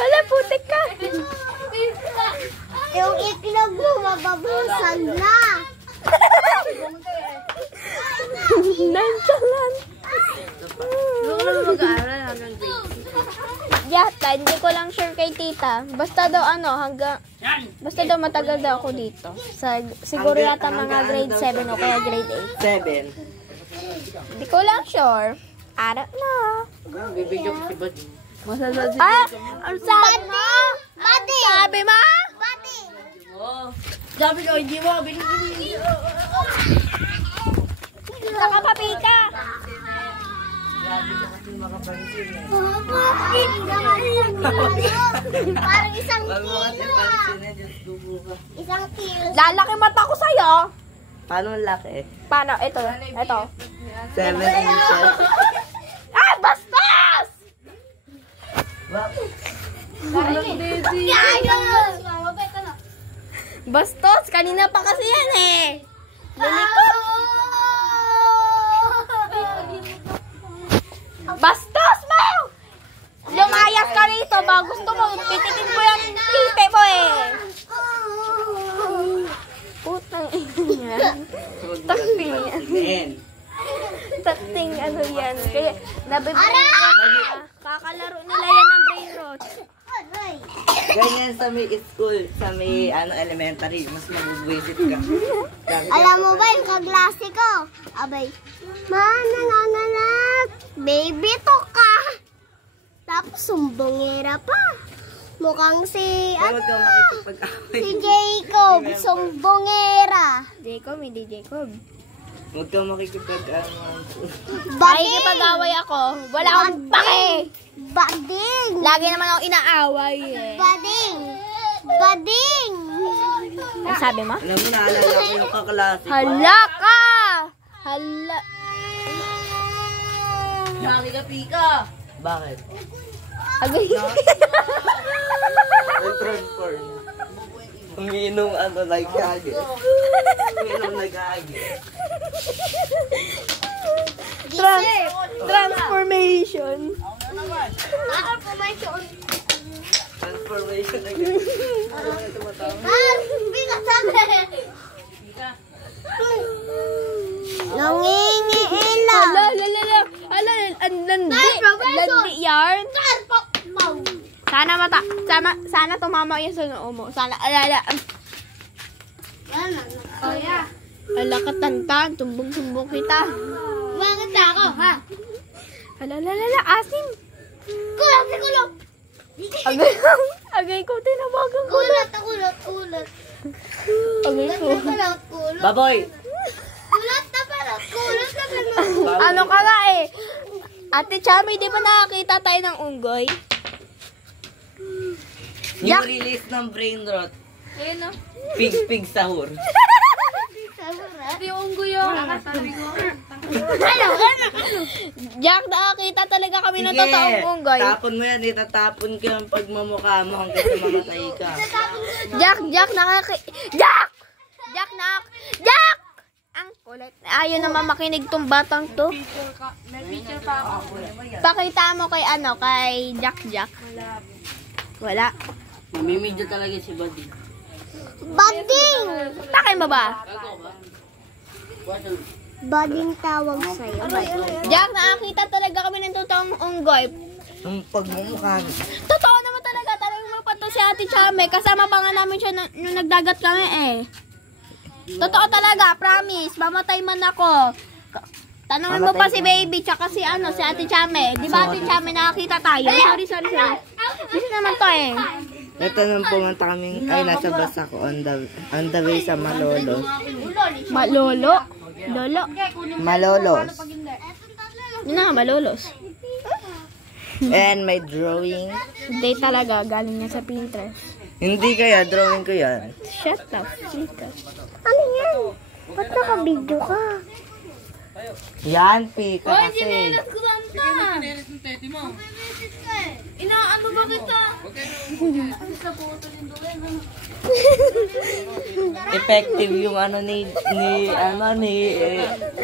Wala, putik ka. Yung itlog mo, mababusag na. Nonchalant. Huwag naman mag-aaral hanggang grade 6. Yata, hindi ko lang sure kay tita. Basta daw basta daw matagal daw ako dito. Siguro yata mga grade 7 o kaya grade 7. 8. Hindi ko lang sure. I don't know. Bibigyan ko si Buddy. Ang sabi mo? Buddy! Sabi mo? Buddy! Sabi ko, hindi mo binigyan. Nakapapi ka. Parang isang kilo. Isang kilo. Lalaki mata ko sa'yo. Paano laki? Paano? Ito. 7 inches. Ah, bastos! Bastos, kanina pa kasi yan eh. Lilikot. Bastos mo! Lumayas ka rito ba? Gusto mo, pitikin ko yung tite mo eh. Putang ina. Takting yan. Takting ano yan. Kaya nabibigyan ka. Kakalaro nila yan ng brain rot. Ganyan sa may school, sa may elementary, mas mabubwisit ka. Alam mo ba yung kaglase ko? Abay, nanganganak, baby to ka. Tapos sumbongera pa. Mukhang si, Huwag kang makikipag-away. si Jacob, sumbongera. Jacob, hindi Jacob. Huwag kang makikipag-away. Makikipag-away ako. Wala akong pake. Bading! Lagi naman ako inaaway eh. Bading! Bading! Ang sabi mo? Alam mo, naalala ko yung kaklase ko. Hala ka! Hala. Nakikapika. Bakit? Agay. Nag-transform. Umiinom nag-agis. Umiinom nag-agis. Transformation. Transformation again. Nangingiilang. Hala, landi yarn. Sana tumama yung sa noo mo. Sana, ala katantan, tumbong-tumbong kita. Bakit ako, ha? Ala, asim. Kulot, si kulot. Agay ko, tinawagan ko. Kulot. Agay ko. Kulot. Baboy! Kulot na pala. Kulot na pala. Ano ka nga eh? Ate Chami, di ba nakakita tayo ng unggoy? Yung release ng brain rot. Ayun o. Pig sahur. Ate unggoy o. Jack, nakakita talaga kami ng totoong unggoy. Tapon mo yan. Itatapon ko yung pagmamukha mo hanggang sa mamatay ka. Jack! Jack! Ang kulit. Ayaw naman makinig tong batang to. May picture pa ako. Pakita mo kay Jack. Wala. Mamimidyo talaga si Buddy. Bading! Takin mo ba? Bading tawag sa'yo. Jack, nakakita talaga kami ng totoong unggoy. Yung pagmamukha mo. Totoo naman talaga. Tanong mo pa to si Ate Chame. Kasama pa nga namin siya nung nagdagat kami eh. Totoo talaga, promise. Mamatay man ako. Tanongin mo pa si Baby tsaka si Ate Chame. Di ba Ate Chame nakakita tayo? Sorry. Gusto naman to eh. Ito nang pumunta kami, nasa bus ako on the way sa Malolos. Lolo. Malolos. Yun na nga, Malolos. And may drawing. Hindi talaga, galing niya sa Pinterest. Hindi kaya, drawing ko yan. Shut up, Pinterest. Ano yan? Ba't naka-video ka? Yan, pika kasi. Inaano ba kita? Effective yung ni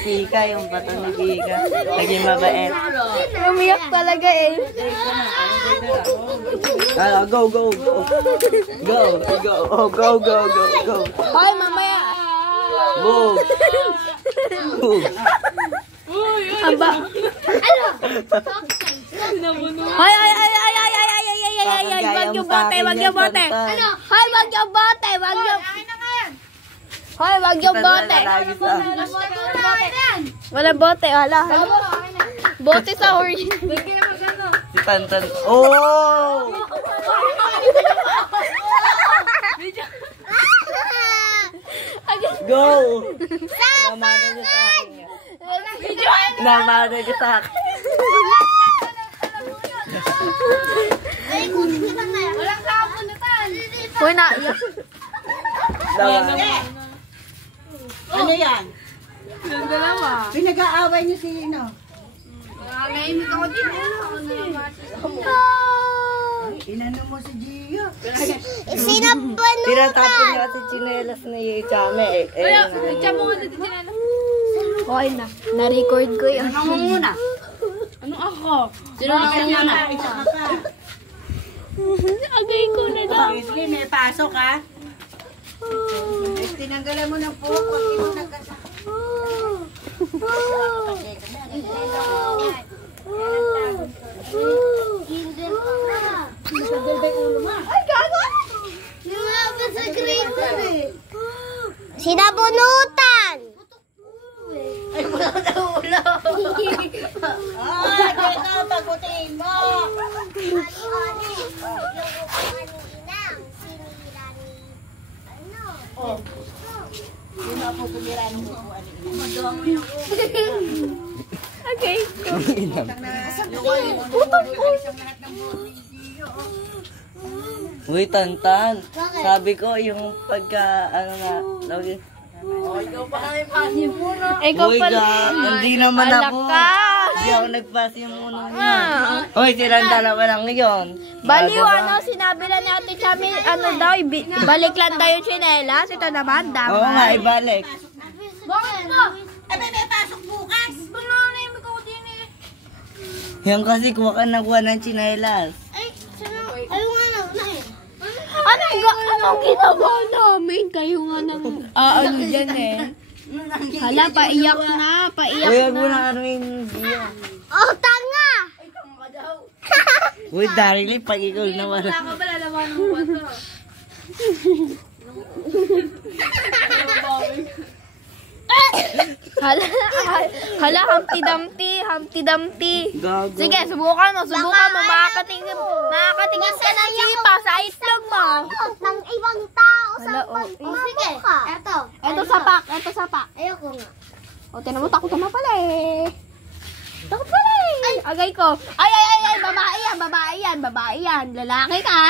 Pika, yung bato ni Pika. Naging mabait. Umiyak talaga eh. Go, go, go. Go, go. Oh, go, go, go, go. Hoy, mamaya. Move. Move. Aba. Hoy, ay, wag yung bote, wag yung bote. Hoy, wag yung bote, wag yung... Hoy, wag yung bote. Wala bote, hala. Bote sa horse. Si Tantan. Oh! Go! Namana niya sa akin. Namana niya sa akin. Hoy, na. Ano yan? Yung dalawa. Pinag-aaway niyo si Ino. Inano mo si Gio. Sinapanutan. Tinatapon niya si Chinelas na yung Chame. Hoy na. Na-record ko yun. Ano muna? Ano ako? Sino na muna? Isa ka pa. Agay ko na daw. Wesley, may pasok ha? Tinanggalan mo ng puwak pag ito nagkasama. Sinabunutan. Ay, wala na ulo. Ah, dito, pagutin mo. Oh. Sino ako bumira ng upuan ni Ina? Okay. Uy, Tantan. Sabi ko yung pagka, ano nga, lagi. Ikaw Uy, pala. hindi naman Alak ako. ka. Hindi ako nagpasi muna niya. Uy, silang dalawa lang yun. Baliw, Bago ba? ano, sinabi lang natin Chami, ano daw, balik lang daw yung tsinelas. Ito naman, Oo nga, damay. ibalik. Bakit mo? Eh, may pasok bukas. Bananay mo ko din eh. Yan kasi kuha ka nakuha ng chinelas. Anong ginawa namin? Kayo nga nang, ano dyan eh. Hala, paiyak na, paiyak Uy, huwag mo na. na ano yung Gio. Oh, tanga. Uy, Darily, pag ikaw naman. Hala, Humpty Dumpty. Gago. Sige, subukan mo, makakatingin ka ng lipa sa itlog mo. Ng ibang tao sa Hala, oh. sige. Eto. Ito sapak. Ayoko nga. O, tinan mo, takot naman pala eh. Takot pala eh. Agay ko. Ay, babae yan. Lalaki ka.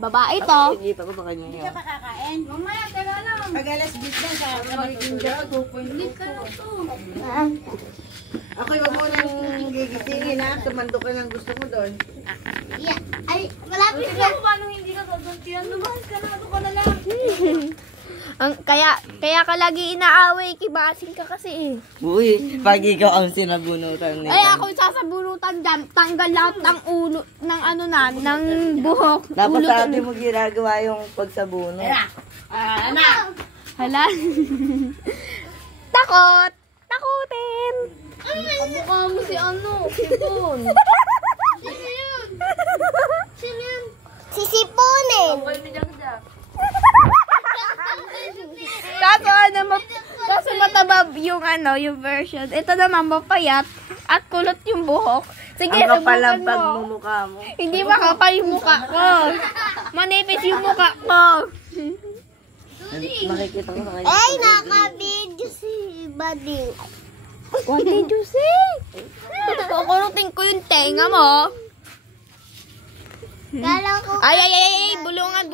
Babae to. Kita ko sa kanya yun. Makakain. Mamaya, teka lang. Pag alas 10 na sa magiging job, 2.2. Ako'y wag mo nang gigisingin ha. Sumando ka ng gusto mo doon. Yeah. Ay, malapit na. Paano hindi ka sasantiyan? Lumahas ka na. Ito ka na lang. Kaya ka lagi inaaway, kibasing ka kasi eh. Uy, pag ikaw ang sinabunutan nito. Ay, ako sasabunutan dyan, tanggal lahat ng ulo, ng ano na, ng buhok. Dapat ulo sa atin mo ginagawa yung pagsabunot. Anak. Hala. Takot. Takutin. Mukha mo si ano, sipon. Sino yun? Sisiponin. Kaso mataba yung ano, yung version. Ito naman mapayat at kulot yung buhok. Sige, Ang kapal subukan ang mo. pagmumukha mo. Hindi makapal yung mukha ko. Manipis yung mukha ko. Makikita ko sa kanya. Ay, naka-video si Bading. What did you say? Kukurutin ko yung tenga mo. Kala ko. Ay, bulungan.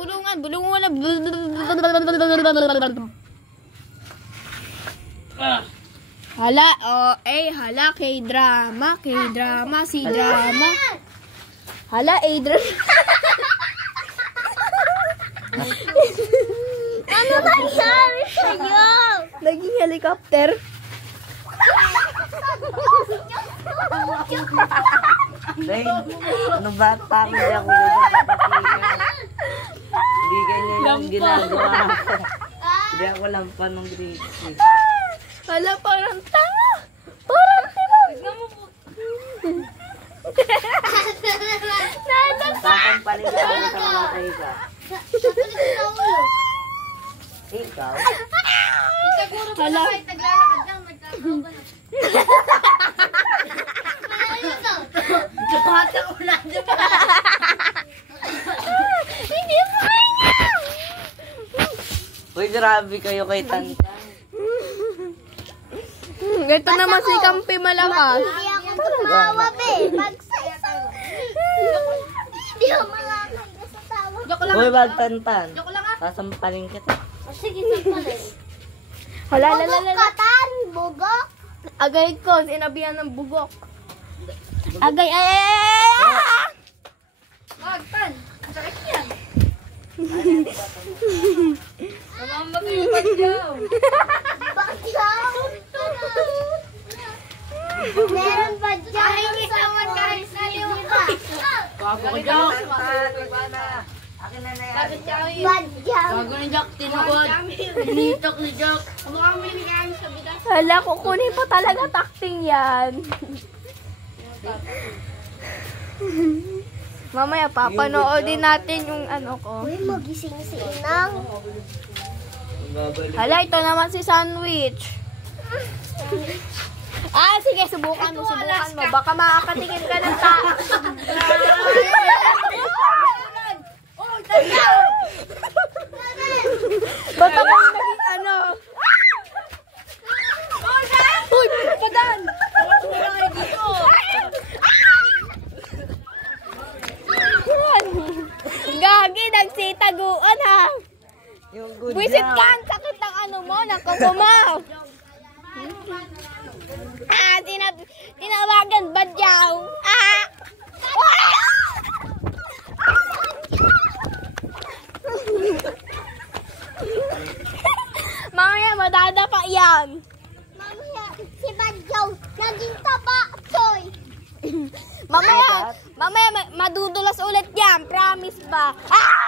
Hala, hala, K-drama, si drama. Hala, A-drama. Ano nangyari sa'yo? Naging helicopter. Dahil, ano ba? Pangit ako na kapatikan. Hindi ganyan yung ginagawa ko. Hindi ako lampan ng grade 6. Hala, parang tanga. Parang timang. Papampaling ka na kamatay ka. Ikaw? Siguro pa na kahit naglalakad lang, nagkakaroon. Bata ko na dyan. Hindi mo kaya. Uy, grabe kayo kay Tantan. Ito naman si Kampi malakas. Hindi ako tumawa, be. Pagsasaw. Hindi ako makakagda sa tawa. Joke lang. Uy, wag Tantan. Joke lang ah. Sasampalin kita. Sige, sampalin. Hala, Bugok ka, Tan. Bugok. Agay ko, sinabihan ng bugok. Agay, ay. Wag, Tan. Sakit yan. Namamag yung badyaw. Bakyaw. Meron ba dyan? Kahit naman kahit saliw ka. Bago ko joke. Akin na yan. Badyaw. Bago ni Jack, tinuod. Hinitok ni Jack. Mukhang may nagkakain sa bigas. Hala, kukunin pa talaga takting yan. Mamaya, papanoodin natin yung ano ko. Uy, magising si Inang. Hala, ito naman si Sandwich. Ah, sige, subukan mo. Baka makakatingin ka ng Baka mo naging ano? Uy, padan! Gagi, nagsitaguan ha. Yung good Buisit job. ka, ang sakit ng ano mo, ng kuko mo. Ah, tinawagan badyaw. Ah! Mamaya, madadapa yan. Mamaya, si Badyaw, naging taba, Choy. Mamaya, madudulas ulit yan. Promise ba? Ah!